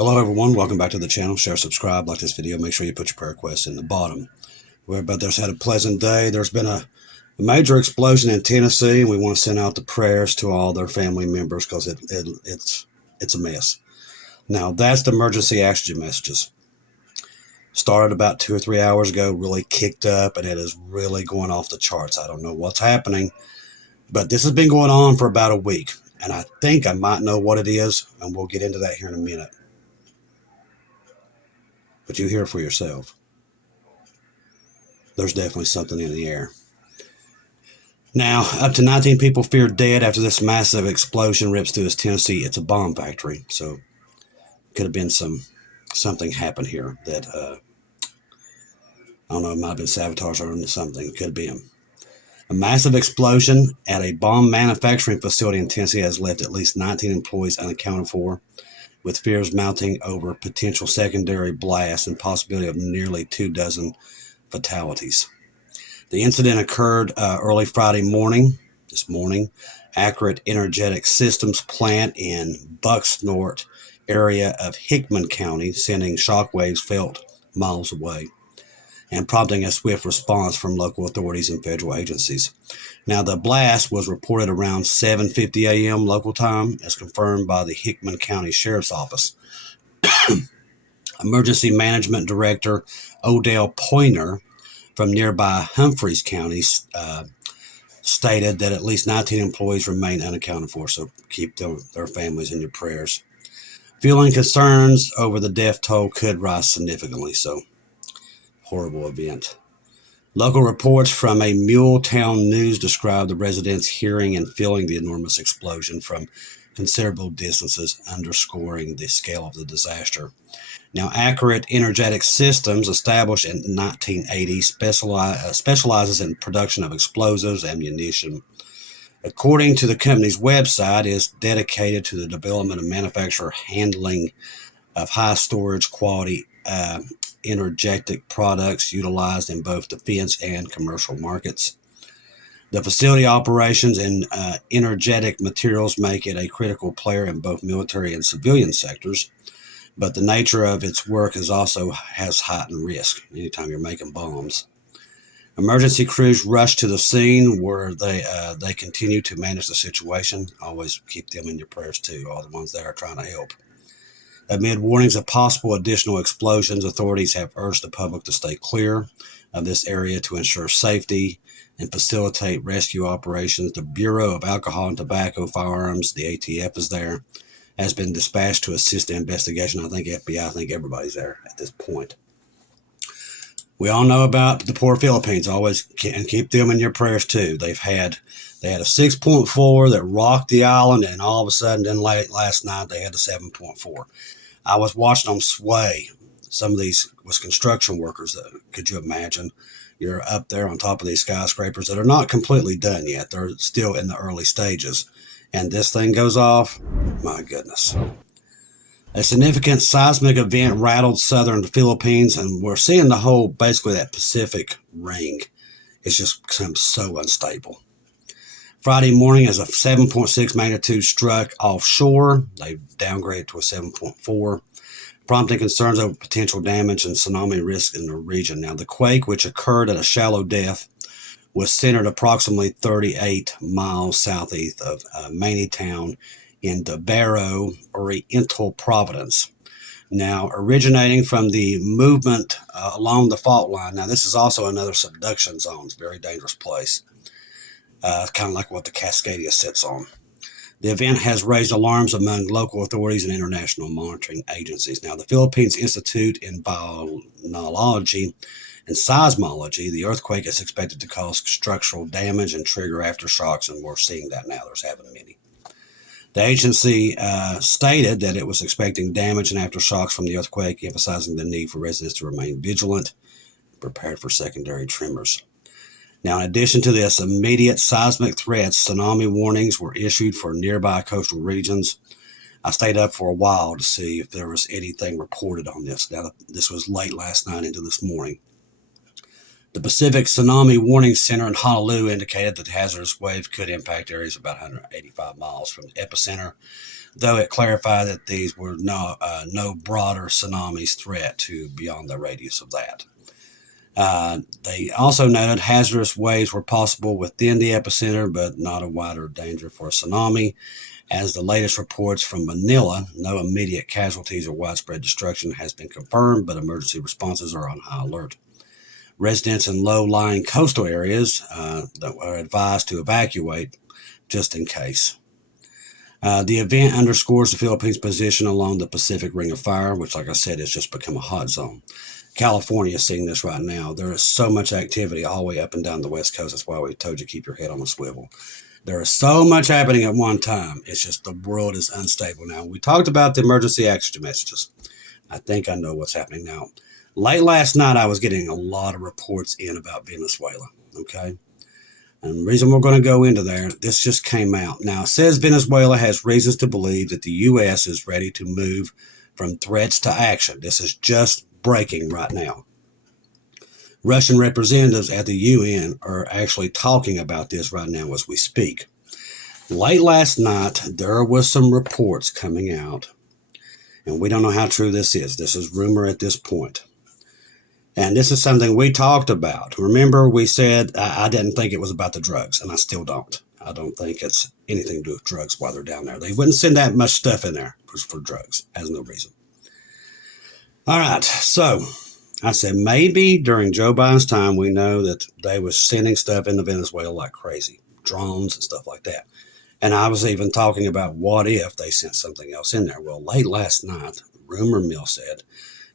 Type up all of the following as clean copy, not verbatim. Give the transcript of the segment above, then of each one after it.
Hello everyone, welcome back to the channel. Share, subscribe, like this video. Make sure you put your prayer requests in the bottom. We hope everybody had a pleasant day. There's been a major explosion in Tennessee, and we want to send out the prayers to all their family members because it's a mess. Now, that's the emergency oxygen messages. Started about 2 or 3 hours ago, really kicked up, and it is really going off the charts. I don't know what's happening, but this has been going on for about a week, and I think I might know what it is, and we'll get into that here in a minute. But you hear for yourself. There's definitely something in the air. Now, up to 19 people feared dead after this massive explosion rips through Tennessee. It's a bomb factory, so could have been something happened here that I don't know. It might have been sabotage or something. Could have been a massive explosion at a bomb manufacturing facility in Tennessee has left at least 19 employees unaccounted for, with fears mounting over potential secondary blasts and possibility of nearly 24 fatalities. The incident occurred early Friday morning, this morning. Accurate Energetic Systems plant in Bucksnort area of Hickman County, sending shockwaves felt miles away and prompting a swift response from local authorities and federal agencies. Now, the blast was reported around 7:50 a.m. local time, as confirmed by the Hickman County Sheriff's Office. Emergency Management Director Odell Pointer from nearby Humphreys County stated that at least 19 employees remain unaccounted for, so keep their families in your prayers. Feeling concerns over the death toll could rise significantly, so horrible event. Local reports from a Muletown News describe the residents hearing and feeling the enormous explosion from considerable distances, underscoring the scale of the disaster. Now, Accurate Energetic Systems, established in 1980, specializes in production of explosives and ammunition. According to the company's website, is dedicated to the development and manufacture handling of high storage quality energetic products utilized in both defense and commercial markets. The facility operations and energetic materials make it a critical player in both military and civilian sectors, but the nature of its work has heightened risk anytime you're making bombs. Emergency crews rush to the scene where they continue to manage the situation. Always keep them in your prayers too, all the ones that are trying to help. Amid warnings of possible additional explosions, authorities have urged the public to stay clear of this area to ensure safety and facilitate rescue operations. The Bureau of Alcohol and Tobacco Firearms, the ATF, is there, has been dispatched to assist the investigation. I think FBI, I think everybody's there at this point. We all know about the poor Philippines. Always can keep them in your prayers too. They had a 6.4 that rocked the island, and all of a sudden, then late last night, they had a 7.4. I was watching them sway. Some of these was construction workers. Could you imagine? You're up there on top of these skyscrapers that are not completely done yet. They're still in the early stages. And this thing goes off. My goodness. A significant seismic event rattled southern Philippines, and we're seeing the whole, basically that Pacific ring. It's just become so unstable. Friday morning, as a 7.6 magnitude struck offshore, they downgraded to a 7.4, prompting concerns over potential damage and tsunami risk in the region. Now, the quake, which occurred at a shallow depth, was centered approximately 38 miles southeast of Manitown in Davao Oriental Province. Now, originating from the movement along the fault line. Now, this is also another subduction zone. It's a very dangerous place. Kind of like what the Cascadia sits on. The event has raised alarms among local authorities and international monitoring agencies. Now, the Philippines Institute in Volcanology and Seismology, the earthquake is expected to cause structural damage and trigger aftershocks, and we're seeing that now. There's having many. The agency stated that it was expecting damage and aftershocks from the earthquake, emphasizing the need for residents to remain vigilant and prepared for secondary tremors. Now, in addition to this immediate seismic threats, tsunami warnings were issued for nearby coastal regions. I stayed up for a while to see if there was anything reported on this. Now, this was late last night into this morning. The Pacific Tsunami Warning Center in Honolulu indicated that the hazardous wave could impact areas about 185 miles from the epicenter, though it clarified that these were no broader tsunamis threat to beyond the radius of that. They also noted hazardous waves were possible within the epicenter, but not a wider danger for a tsunami. As the latest reports from Manila, no immediate casualties or widespread destruction has been confirmed, but emergency responses are on high alert. Residents in low-lying coastal areas that are advised to evacuate just in case. The event underscores the Philippines' position along the Pacific Ring of Fire, which, like I said, has just become a hot zone. California is seeing this right now. There is so much activity all the way up and down the West Coast. That's why we told you keep your head on a swivel. There is so much happening at one time. It's just the world is unstable now. We talked about the emergency action messages. I think I know what's happening now. Late last night, I was getting a lot of reports in about Venezuela, okay? And the reason we're going to go into there, this just came out. Now, it says Venezuela has reasons to believe that the U.S. is ready to move from threats to action. This is just breaking right now. Russian representatives at the UN are actually talking about this right now as we speak. Late last night, there was some reports coming out, and we don't know how true this is. This is rumor at this point. And this is something we talked about. Remember, we said I didn't think it was about the drugs, and I still don't. I don't think it's anything to do with drugs while they're down there. They wouldn't send that much stuff in there for drugs. Has no reason. All right, so I said maybe during Joe Biden's time, we know that they were sending stuff into Venezuela like crazy, drones and stuff like that. And I was even talking about what if they sent something else in there. Well, late last night, rumor mill said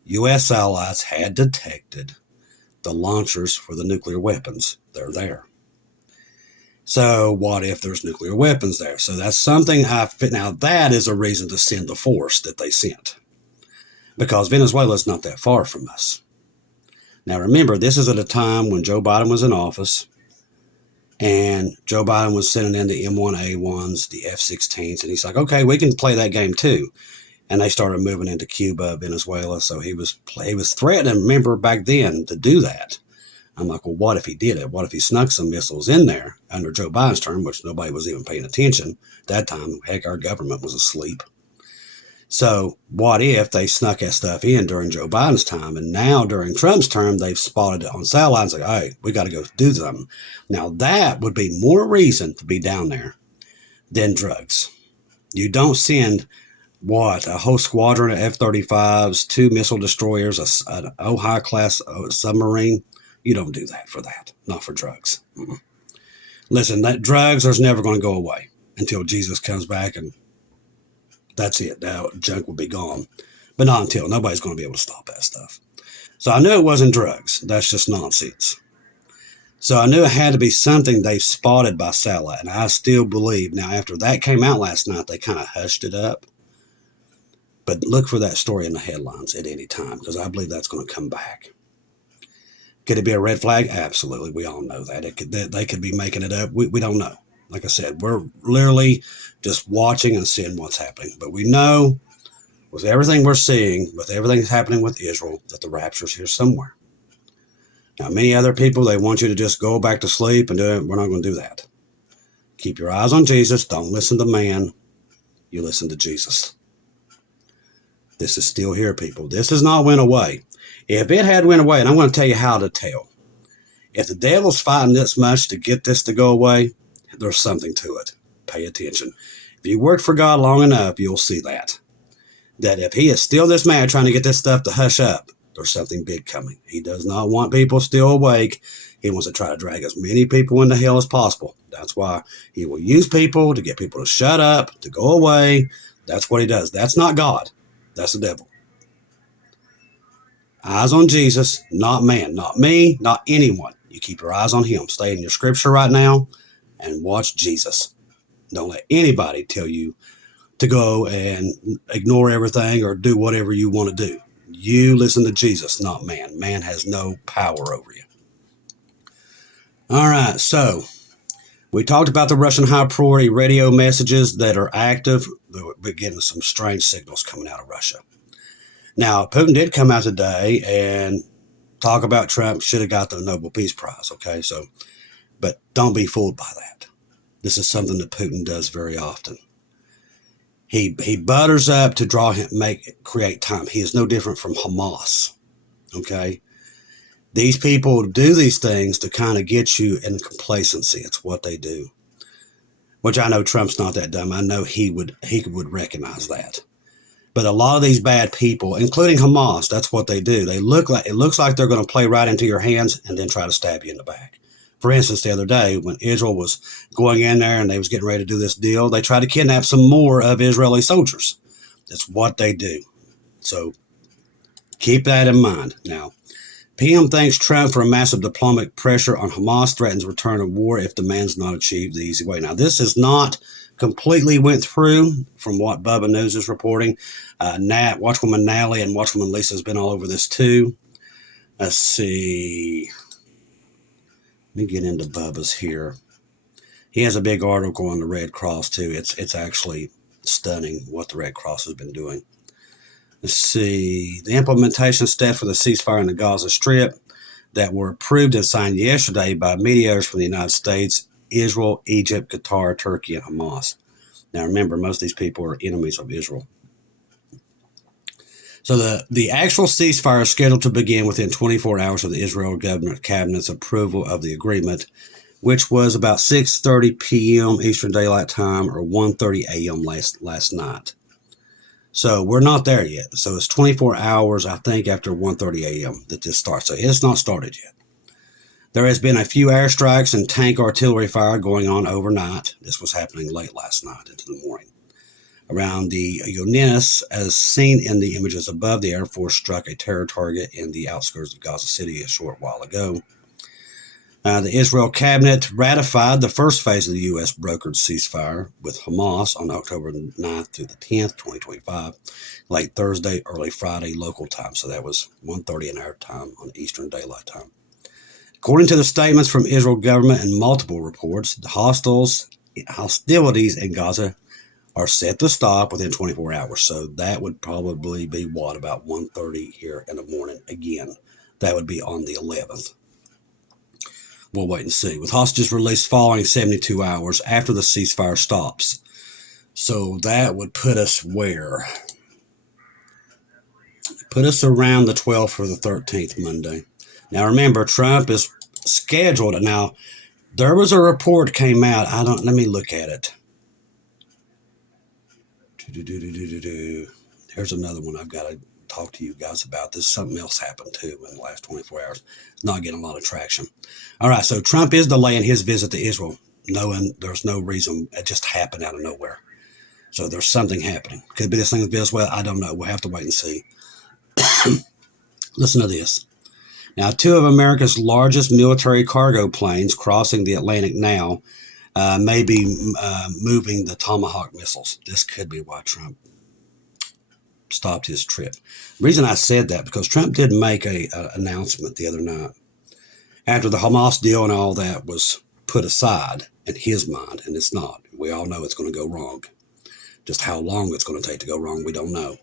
U.S. allies had detected the launchers for the nuclear weapons. They're there. So what if there's nuclear weapons there? So that's something now that is a reason to send the force that they sent, because Venezuela is not that far from us. Now remember, this is at a time when Joe Biden was in office, and Joe Biden was sending in the M1A1s, the F-16s, and he's like, okay, we can play that game too. And they started moving into Cuba, Venezuela, so he was threatening, remember, back then to do that. I'm like, well, what if he did it? What if he snuck some missiles in there under Joe Biden's term, which nobody was even paying attention at that time? Heck, our government was asleep. So what if they snuck that stuff in during Joe Biden's time, and now during Trump's term, they've spotted it on satellites like, hey, we got to go do something. Now that would be more reason to be down there than drugs. You don't send, a whole squadron of F-35s, 2 missile destroyers, an Ohio-class submarine. You don't do that for that, not for drugs. Listen, that drugs are never going to go away until Jesus comes back, and that's it. That junk will be gone. But not until. Nobody's going to be able to stop that stuff. So I knew it wasn't drugs. That's just nonsense. So I knew it had to be something they spotted by satellite, and I still believe. Now, after that came out last night, they kind of hushed it up. But look for that story in the headlines at any time, because I believe that's going to come back. Could it be a red flag? Absolutely. We all know that. They could be making it up. We don't know. Like I said, we're literally just watching and seeing what's happening. But we know with everything we're seeing, with everything that's happening with Israel, that the rapture's here somewhere. Now, many other people, they want you to just go back to sleep and do it. We're not going to do that. Keep your eyes on Jesus. Don't listen to man. You listen to Jesus. This is still here, people. This has not went away. If it had went away, and I'm going to tell you how to tell. If the devil's fighting this much to get this to go away, there's something to it. Pay attention. If you work for God long enough, you'll see that. That if he is still this mad trying to get this stuff to hush up, there's something big coming. He does not want people still awake. He wants to try to drag as many people into hell as possible. That's why he will use people to get people to shut up, to go away. That's what he does. That's not God. That's the devil. Eyes on Jesus, not man, not me, not anyone. You keep your eyes on him. Stay in your scripture right now and watch Jesus. Don't let anybody tell you to go and ignore everything or do whatever you want to do. You listen to Jesus, not man. Man has no power over you. All right, so we talked about the Russian high priority radio messages that are active. We're getting some strange signals coming out of Russia. Now, Putin did come out today and talk about Trump, should have got the Nobel Peace Prize, okay? So, but don't be fooled by that. This is something that Putin does very often. He butters up to create time. He is no different from Hamas, okay? These people do these things to kind of get you in complacency. It's what they do. Which I know Trump's not that dumb. I know he would recognize that. But a lot of these bad people, including Hamas, that's what they do. It looks like they're going to play right into your hands and then try to stab you in the back. For instance, the other day when Israel was going in there and they was getting ready to do this deal, they tried to kidnap some more of Israeli soldiers. That's what they do. So keep that in mind. Now, PM thanks Trump for a massive diplomatic pressure on Hamas, threatens return of war if demands not achieved the easy way. Now, this is not completely went through from what Bubba News is reporting. Watchwoman Natalie and Watchwoman Lisa has been all over this too. Let's see. Let me get into Bubba's here. He has a big article on the Red Cross too. It's actually stunning what the Red Cross has been doing. Let's see. The implementation steps for the ceasefire in the Gaza Strip that were approved and signed yesterday by mediators from the United States, Israel, Egypt, Qatar, Turkey, and Hamas. Now remember, most of these people are enemies of Israel. So the actual ceasefire is scheduled to begin within 24 hours of the Israel government cabinet's approval of the agreement, which was about 6:30 p.m. Eastern Daylight Time or 1:30 a.m. last night. So we're not there yet. So it's 24 hours, I think, after 1:30 a.m. that this starts. So it's not started yet. There has been a few airstrikes and tank artillery fire going on overnight. This was happening late last night into the morning. Around the Yonis, as seen in the images above, the Air Force struck a terror target in the outskirts of Gaza City a short while ago. The Israel cabinet ratified the first phase of the U.S. brokered ceasefire with Hamas on October 9th through the 10th, 2025, late Thursday, early Friday local time. So that was 1:30 in our time on Eastern Daylight Time. According to the statements from Israel government and multiple reports, the hostilities in Gaza are set to stop within 24 hours. So that would probably be about 1:30 here in the morning again. That would be on the 11th. We'll wait and see. With hostages released following 72 hours after the ceasefire stops. So that would put us where? Put us around the 12th or the 13th Monday. Now remember, Trump is scheduled. Now, there was a report came out. Let me look at it. Here's another one I've got to talk to you guys about. This something else happened too in the last 24 hours. It's not getting a lot of traction. All right, so Trump is delaying his visit to Israel, knowing there's no reason. It just happened out of nowhere. So there's something happening. Could be this thing with Venezuela. I don't know. We'll have to wait and see. Listen to this. Now, two of America's largest military cargo planes crossing the Atlantic now may be moving the Tomahawk missiles. This could be why Trump stopped his trip. The reason I said that, because Trump did make an announcement the other night after the Hamas deal and all that was put aside in his mind, and it's not. We all know it's going to go wrong. Just how long it's going to take to go wrong, we don't know.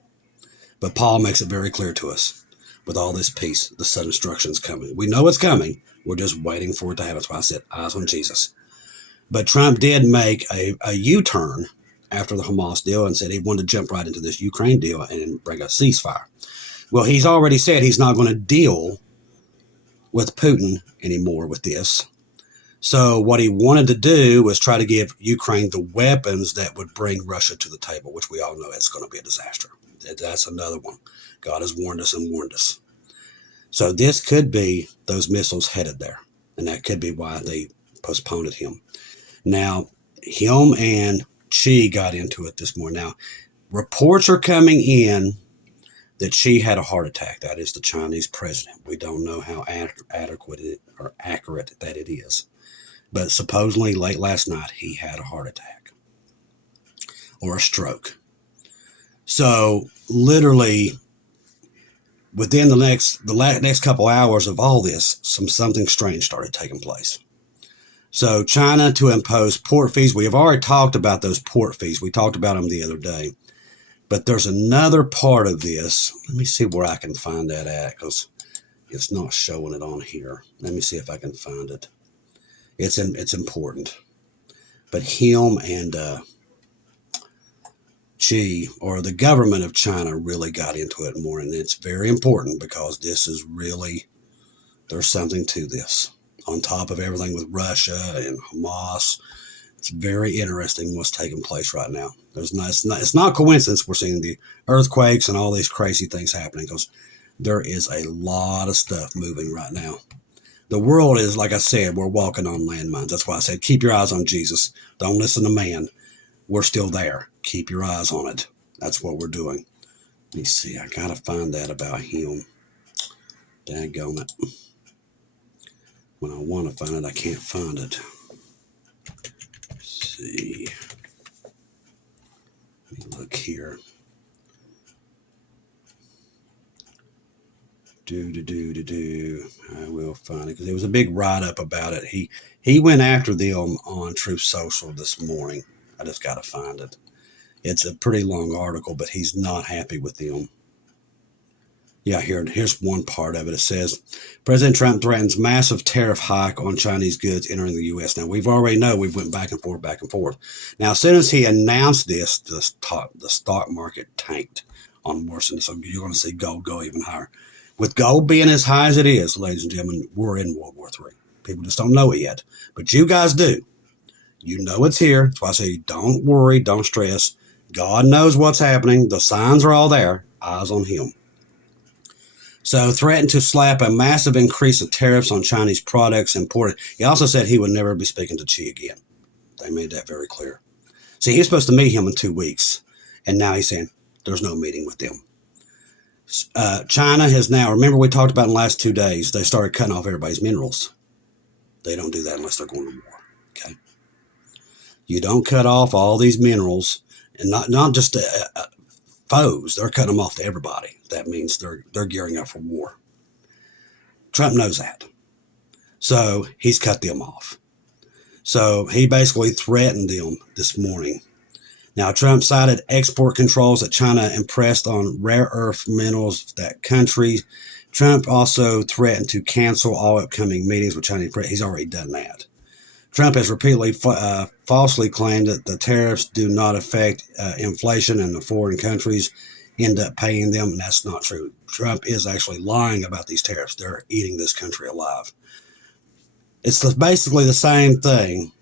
But Paul makes it very clear to us with all this peace, the sudden destruction is coming. We know it's coming. We're just waiting for it to happen. That's why I said eyes on Jesus. But Trump did make a U-turn after the Hamas deal and said he wanted to jump right into this Ukraine deal and bring a ceasefire. Well, he's already said he's not going to deal with Putin anymore with this. So what he wanted to do was try to give Ukraine the weapons that would bring Russia to the table, which we all know it's going to be a disaster. That's another one. God has warned us and warned us. So this could be those missiles headed there. And that could be why they postponed him. Now, him and Xi got into it this morning. Now, reports are coming in that Xi had a heart attack. That is the Chinese president. We don't know how adequate or accurate that it is. But supposedly late last night, he had a heart attack or a stroke. So literally within the next couple hours of all this, something strange started taking place. So China to impose port fees. We have already talked about those port fees. We talked about them the other day. But there's another part of this. Let me see where I can find that at, because It's not showing it on here. Let me see if I can find it. It's important. But him and Xi, or the government of China, really got into it more, and it's very important because this is really, there's something to this. On top of everything with Russia and Hamas, it's very interesting what's taking place right now. It's not coincidence we're seeing the earthquakes and all these crazy things happening, because there is a lot of stuff moving right now. The world is, like I said, we're walking on landmines. That's why I said keep your eyes on Jesus. Don't listen to man. We're still there. Keep your eyes on it. That's what we're doing. Let me see. I got to find that about him. Daggone it. When I want to find it, I can't find it. Let's see. Let me look here. I will find it, because it was a big write-up about it. He went after them on Truth Social this morning. I just got to find it. It's a pretty long article, but he's not happy with them. Yeah, here's one part of it. It says, President Trump threatens massive tariff hike on Chinese goods entering the U.S. Now, we've already know we've went back and forth. Now, as soon as he announced this, the stock market tanked on Washington. So you're going to see gold go even higher. With gold being as high as it is, ladies and gentlemen, we're in World War III. People just don't know it yet. But you guys do. You know it's here. That's why I say don't worry, don't stress. God knows what's happening. The signs are all there. Eyes on him. So threatened to slap a massive increase of tariffs on Chinese products imported. He also said he would never be speaking to Xi again. They made that very clear. See, he was supposed to meet him in 2 weeks. And now he's saying there's no meeting with them. China has now, remember we talked about in the last 2 days, they started cutting off everybody's minerals. They don't do that unless they're going to war. Okay. You don't cut off all these minerals, and not just foes. They're cutting them off to everybody. That means they're gearing up for war. Trump knows that. So he's cut them off. So he basically threatened them this morning. Now, Trump cited export controls that China impressed on rare earth minerals of that country. Trump also threatened to cancel all upcoming meetings with Chinese president. He's already done that. Trump has repeatedly falsely claimed that the tariffs do not affect inflation, and the foreign countries end up paying them, and that's not true. Trump is actually lying about these tariffs. They're eating this country alive. It's basically the same thing.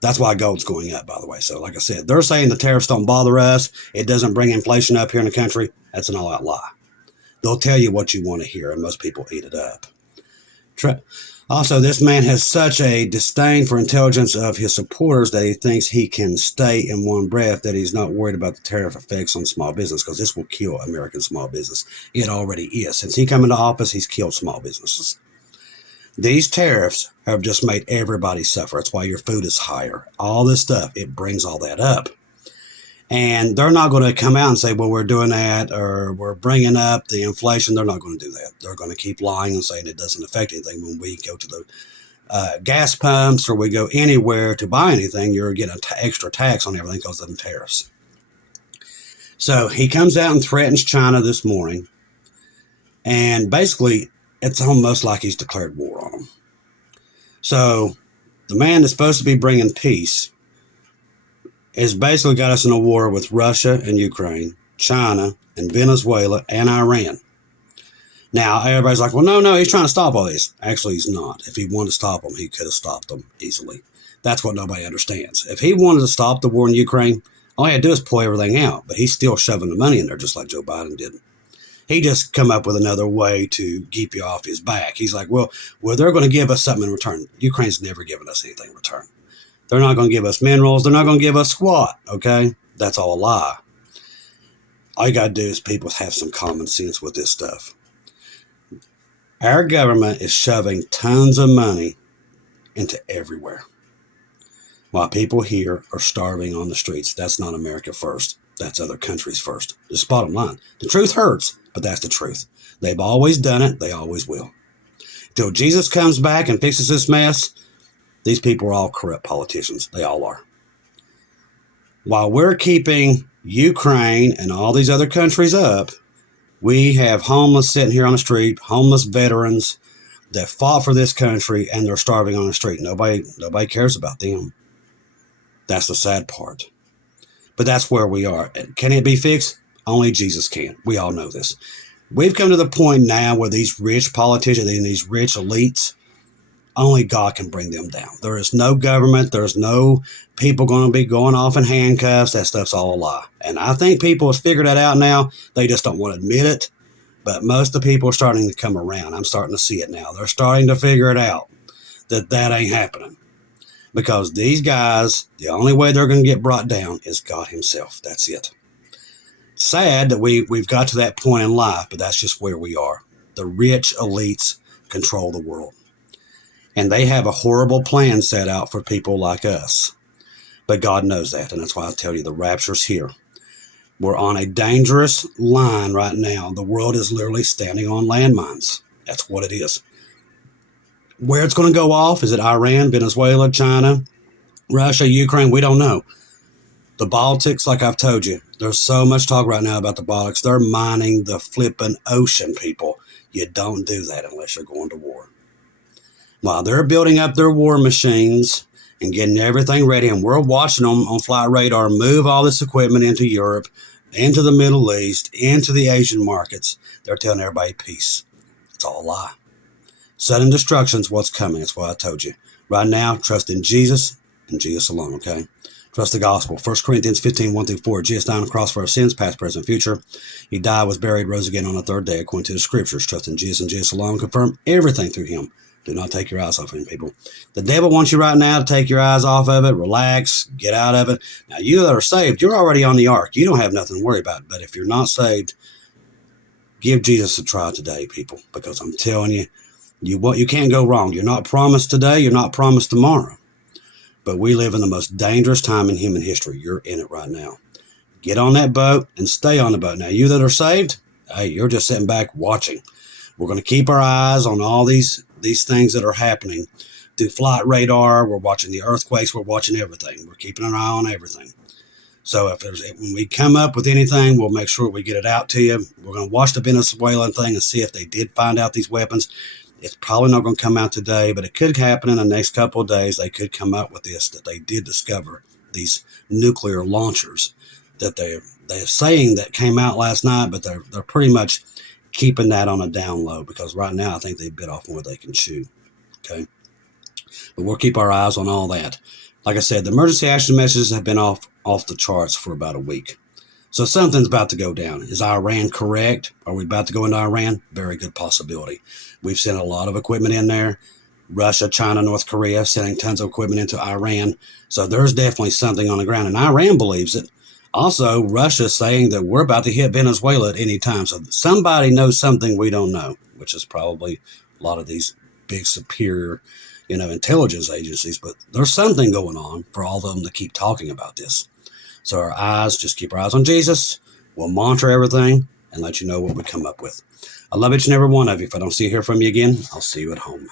That's why gold's going up, by the way. So like I said, they're saying the tariffs don't bother us. It doesn't bring inflation up here in the country. That's an all-out lie. They'll tell you what you want to hear, and most people eat it up. Also, this man has such a disdain for intelligence of his supporters that he thinks he can stay in one breath, that he's not worried about the tariff effects on small business, because this will kill American small business. It already is. Since he came into office, he's killed small businesses. These tariffs have just made everybody suffer. That's why your food is higher. All this stuff, it brings all that up. And they're not going to come out and say, well, we're doing that, or we're bringing up the inflation. They're not going to do that. They're going to keep lying and saying it doesn't affect anything. When we go to the gas pumps or we go anywhere to buy anything, you're getting an extra tax on everything because of the tariffs. So he comes out and threatens China this morning. And basically, it's almost like he's declared war on them. So the man that's supposed to be bringing peace has basically got us in a war with Russia and Ukraine, China and Venezuela and Iran. Now, everybody's like, well, no, he's trying to stop all this. Actually, he's not. If he wanted to stop them, he could have stopped them easily. That's what nobody understands. If he wanted to stop the war in Ukraine, all he had to do is pull everything out. But he's still shoving the money in there just like Joe Biden did. He just come up with another way to keep you off his back. He's like, well, they're going to give us something in return. Ukraine's never given us anything in return. They're not going to give us minerals. They're not going to give us squat, okay? That's all a lie. All you got to do is people have some common sense with this stuff. Our government is shoving tons of money into everywhere, while people here are starving on the streets. That's not America first. That's other countries first. Just bottom line. The truth hurts, but that's the truth. They've always done it. They always will. Until Jesus comes back and fixes this mess, these people are all corrupt politicians. They all are. While we're keeping Ukraine and all these other countries up, We have homeless sitting here on the street, homeless veterans that fought for this country, and they're starving on the street. Nobody cares about them. That's the sad part. But that's where we are. Can it be fixed? Only Jesus can. We all know this. We've come to the point now where these rich politicians and these rich elites, only God can bring them down. There is no government. There's no people going to be going off in handcuffs. That stuff's all a lie. And I think people have figured that out now. They just don't want to admit it. But most of the people are starting to come around. I'm starting to see it now. They're starting to figure it out that ain't happening. Because these guys, the only way they're going to get brought down is God himself. That's it. Sad that we've got to that point in life, but that's just where we are. The rich elites control the world. And they have a horrible plan set out for people like us. But God knows that, and that's why I tell you the rapture's here. We're on a dangerous line right now. The world is literally standing on landmines. That's what it is. Where it's going to go off, is it Iran, Venezuela, China, Russia, Ukraine? We don't know. The Baltics, like I've told you, there's so much talk right now about the Baltics. They're mining the flipping ocean, people. You don't do that unless you're going to war. While they're building up their war machines and getting everything ready, and we're watching them on flight radar move all this equipment into Europe, into the Middle East, into the Asian markets, they're telling everybody peace. It's all a lie. Sudden destruction's what's coming. That's what I told you. Right now, trust in Jesus and Jesus alone, okay? Trust the gospel. 1 Corinthians 15, 1-4. Jesus died on the cross for our sins, past, present, future. He died, was buried, rose again on the third day, according to the scriptures. Trust in Jesus and Jesus alone. Confirm everything through him. Do not take your eyes off him, people. The devil wants you right now to take your eyes off of it, relax, get out of it. Now, you that are saved, you're already on the ark. You don't have nothing to worry about. But if you're not saved, give Jesus a try today, people, because I'm telling you, you can't go wrong. You're not promised today. You're not promised tomorrow. But we live in the most dangerous time in human history. You're in it right now. Get on that boat and stay on the boat. Now, you that are saved, hey, you're just sitting back watching. We're going to keep our eyes on all these things that are happening through flight radar. We're watching the earthquakes. We're watching everything. We're keeping an eye on everything. So when we come up with anything, we'll make sure we get it out to you. We're going to watch the Venezuelan thing and see if they did find out these weapons. It's probably not going to come out today, but it could happen in the next couple of days. They could come up with this, that they did discover these nuclear launchers that they're saying that came out last night, but they're pretty much keeping that on a down low, because right now I think they bit off more they can chew. Okay. But we'll keep our eyes on all that. Like I said, the emergency action messages have been off the charts for about a week. So something's about to go down. Is Iran correct? Are we about to go into Iran? Very good possibility. We've sent a lot of equipment in there. Russia, China, North Korea, sending tons of equipment into Iran. So there's definitely something on the ground. And Iran believes it. Also, Russia's saying that we're about to hit Venezuela at any time. So somebody knows something we don't know, which is probably a lot of these big superior, intelligence agencies. But there's something going on for all of them to keep talking about this. So just keep our eyes on Jesus. We'll monitor everything and let you know what we come up with. I love each and every one of you. If I don't see or hear from you again, I'll see you at home.